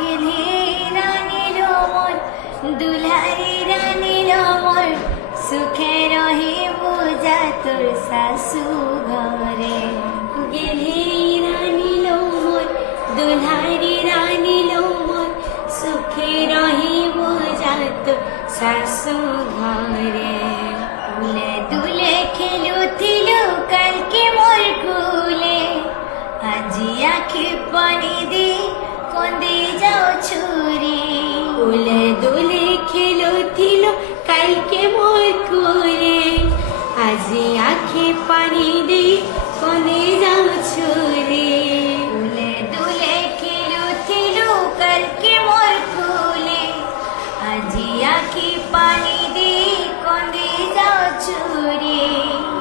গেলে রানীর মন দুলারি রানীর মন সুখে রহিব যা তোর শাশু ঘরে গেলে রানীর মন দুলারি রানীর মন সুখে রহিব যা তোর শাশু ঘরে দুলে দুলে খেলুথিলু কালকে মোর কুলে আজি আখি পানি দি কন্দে যাও ছুরি দুলে দুলে খেলুথিলু কালকে মোর কুলে আজি আখি পানি দি কন্দে যাও ছুরি দুলে দুলে খেলুথিলু কালকে মোর কুলে আজি আখি পানি দি কন্দে যাও ছুরি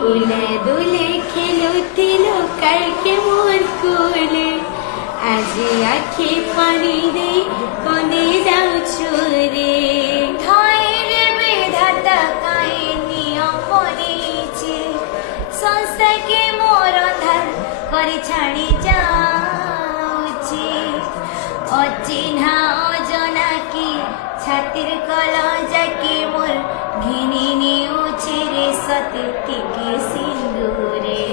দুলে দুলে খেলুথিলু কালকে মোর কুলে আজি আখি পানি দি কন্দে যাও ছুরি ধাইরে বিধাতা কাহিনী অপরিছে সংস্থাকে মোর ধার করে ছাড়ি যাଉଛି অচিহ্না অজনা কি ছাতির কলজাকে মোর ঘিনি নিউছে রে সতে টিকে সিন্দুরে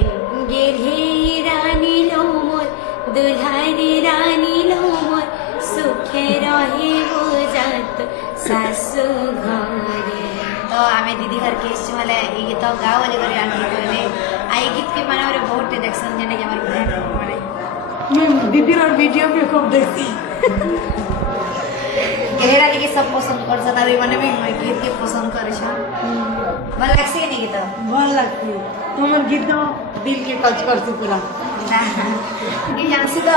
গেলে রানী লো মোর দুলারি রানী লো মোর সুখে রহিব যাত শাশু ঘরে। तो आमे दीदी घर के इस वाले ये गीत गाँव वाले घर आंटी करले आई गीत के माने और बहुत देखसन जने के हमर बहन माने मैं दीदी और वीडियो पे खूब देखती केरा के सब पसंद कर सता रे माने में गीत के पसंद करे छ भल लागसे नहीं गीत भल लगती है तुम्हार गीत तो दिल के टच करती पूरा ना ये जानसी तो